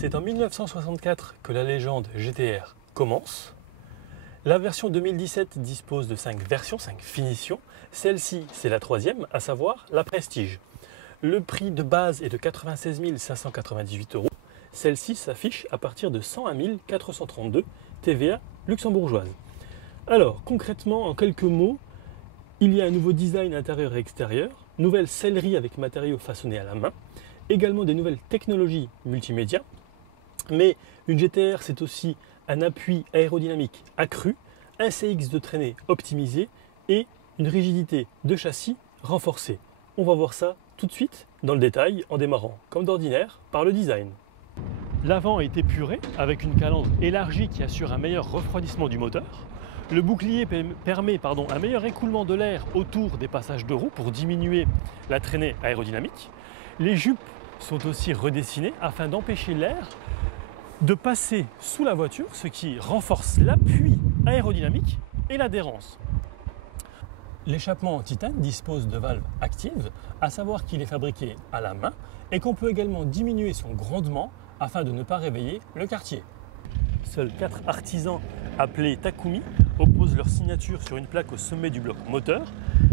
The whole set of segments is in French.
C'est en 1964 que la légende GT-R commence. La version 2017 dispose de 5 versions, 5 finitions. Celle-ci, c'est la troisième, à savoir la Prestige. Le prix de base est de 96 598 €. Celle-ci s'affiche à partir de 101 432 TVA luxembourgeoise. Alors, concrètement, en quelques mots, il y a un nouveau design intérieur et extérieur, nouvelle sellerie avec matériaux façonnés à la main, également des nouvelles technologies multimédia. Mais une GT-R, c'est aussi un appui aérodynamique accru, un CX de traînée optimisé et une rigidité de châssis renforcée. On va voir ça tout de suite dans le détail en démarrant, comme d'ordinaire, par le design. L'avant est épuré avec une calandre élargie qui assure un meilleur refroidissement du moteur. Le bouclier permet un meilleur écoulement de l'air autour des passages de roues pour diminuer la traînée aérodynamique. Les jupes sont aussi redessinées afin d'empêcher l'air de passer sous la voiture, ce qui renforce l'appui aérodynamique et l'adhérence. L'échappement en titane dispose de valves actives, à savoir qu'il est fabriqué à la main et qu'on peut également diminuer son grondement afin de ne pas réveiller le quartier. Seuls 4 artisans appelés Takumi opposent leur signature sur une plaque au sommet du bloc moteur.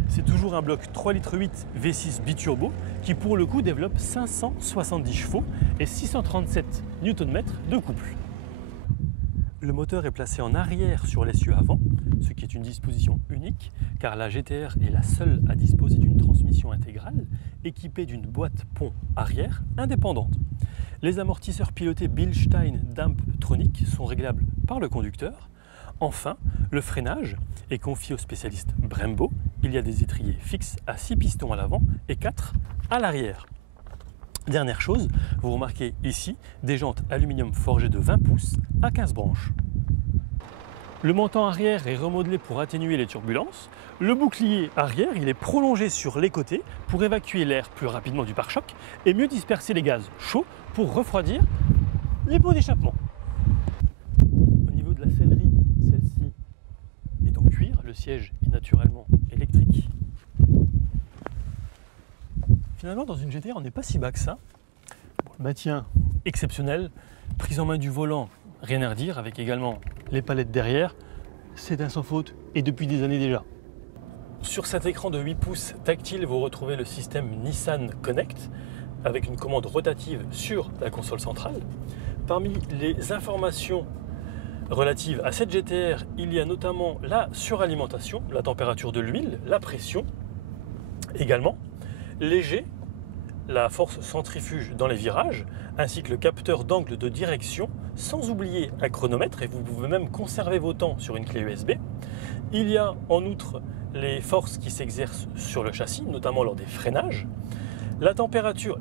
C'est toujours un bloc 3,8 litres V6 biturbo qui pour le coup développe 570 chevaux et 637 Nm de couple. Le moteur est placé en arrière sur l'essieu avant, ce qui est une disposition unique car la GT-R est la seule à disposer d'une transmission intégrale équipée d'une boîte pont arrière indépendante. Les amortisseurs pilotés Bilstein Damptronic sont réglables par le conducteur. Enfin, le freinage est confié au spécialiste Brembo. Il y a des étriers fixes à 6 pistons à l'avant et 4 à l'arrière. Dernière chose, vous remarquez ici des jantes aluminium forgées de 20 pouces à 15 branches. Le montant arrière est remodelé pour atténuer les turbulences. Le bouclier arrière, il est prolongé sur les côtés pour évacuer l'air plus rapidement du pare-choc et mieux disperser les gaz chauds pour refroidir les pots d'échappement. Au niveau de la sellerie, celle-ci est en cuir. Le siège est naturellement électrique. Finalement, dans une GT-R, on n'est pas si bas que ça. Bon, le maintien exceptionnel, prise en main du volant, rien à redire, avec également les palettes derrière. C'est un sans faute et depuis des années déjà. Sur cet écran de 8 pouces tactile, vous retrouvez le système Nissan Connect avec une commande rotative sur la console centrale. Parmi les informations relatives à cette GT-R, il y a notamment la suralimentation, la température de l'huile, la pression, également léger, la force centrifuge dans les virages, ainsi que le capteur d'angle de direction, sans oublier un chronomètre, et vous pouvez même conserver vos temps sur une clé USB. Il y a en outre les forces qui s'exercent sur le châssis, notamment lors des freinages. Les températures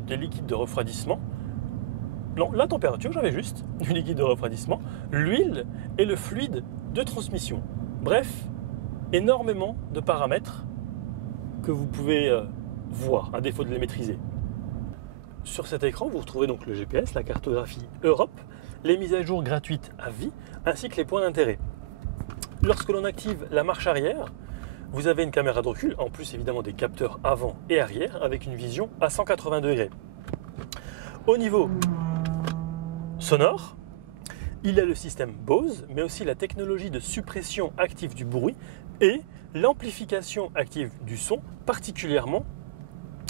des liquides de refroidissement, la température, j'avais juste, du liquide de refroidissement, l'huile et le fluide de transmission. Bref, énormément de paramètres que vous pouvez voir, à défaut de les maîtriser. Sur cet écran, vous retrouvez donc le GPS, la cartographie Europe, les mises à jour gratuites à vie, ainsi que les points d'intérêt. Lorsque l'on active la marche arrière, vous avez une caméra de recul, en plus évidemment des capteurs avant et arrière, avec une vision à 180 degrés. Au niveau sonore, il y a le système Bose, mais aussi la technologie de suppression active du bruit et l'amplification active du son, particulièrement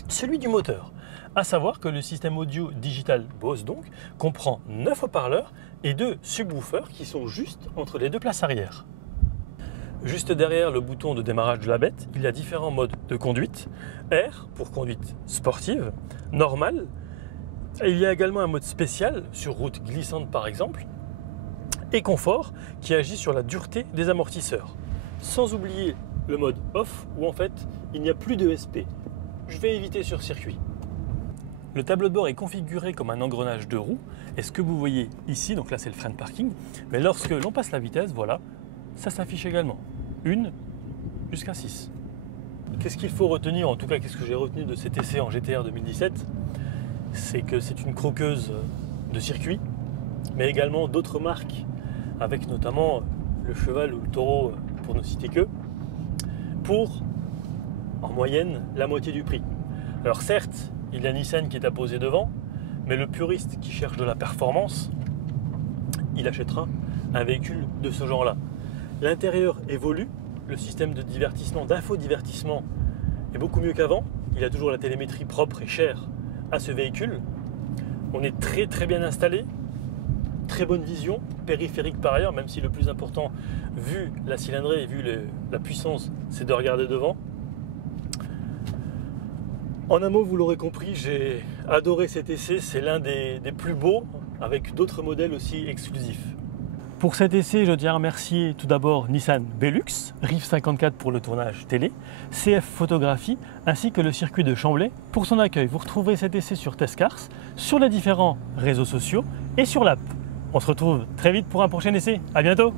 celui du moteur. À savoir que le système audio digital Bose donc comprend 9 haut-parleurs et 2 subwoofers qui sont juste entre les deux places arrière. Juste derrière le bouton de démarrage de la bête, il y a différents modes de conduite. R pour conduite sportive, normale. Il y a également un mode spécial sur route glissante par exemple. Et confort qui agit sur la dureté des amortisseurs. Sans oublier le mode off où en fait il n'y a plus de SP. Je vais éviter sur circuit. Le tableau de bord est configuré comme un engrenage de roues. Et ce que vous voyez ici, donc là c'est le frein de parking, mais lorsque l'on passe la vitesse, voilà, ça s'affiche également. 1 jusqu'à 6. Qu'est-ce qu'il faut retenir, en tout cas qu'est-ce que j'ai retenu de cet essai en GT-R 2017? C'est que c'est une croqueuse de circuit, mais également d'autres marques, avec notamment le cheval ou le taureau, pour ne citer que, pour en moyenne la moitié du prix. Alors certes, il y a Nissan qui est apposé devant, Mais le puriste qui cherche de la performance, il achètera un véhicule de ce genre-là. L'intérieur évolue, le système de divertissement, d'infodivertissement est beaucoup mieux qu'avant. Il a toujours la télémétrie propre et chère à ce véhicule. On est très très bien installé, très bonne vision, périphérique par ailleurs, même si le plus important, vu la cylindrée et vu la puissance, c'est de regarder devant. En un mot, vous l'aurez compris, j'ai adoré cet essai, c'est l'un des plus beaux, avec d'autres modèles aussi exclusifs. Pour cet essai, je tiens à remercier tout d'abord Nissan Velux, Riv 54 pour le tournage télé, CF Photographie, ainsi que le circuit de Chamblay pour son accueil. Vous retrouverez cet essai sur Testcars, sur les différents réseaux sociaux et sur l'app. On se retrouve très vite pour un prochain essai. À bientôt!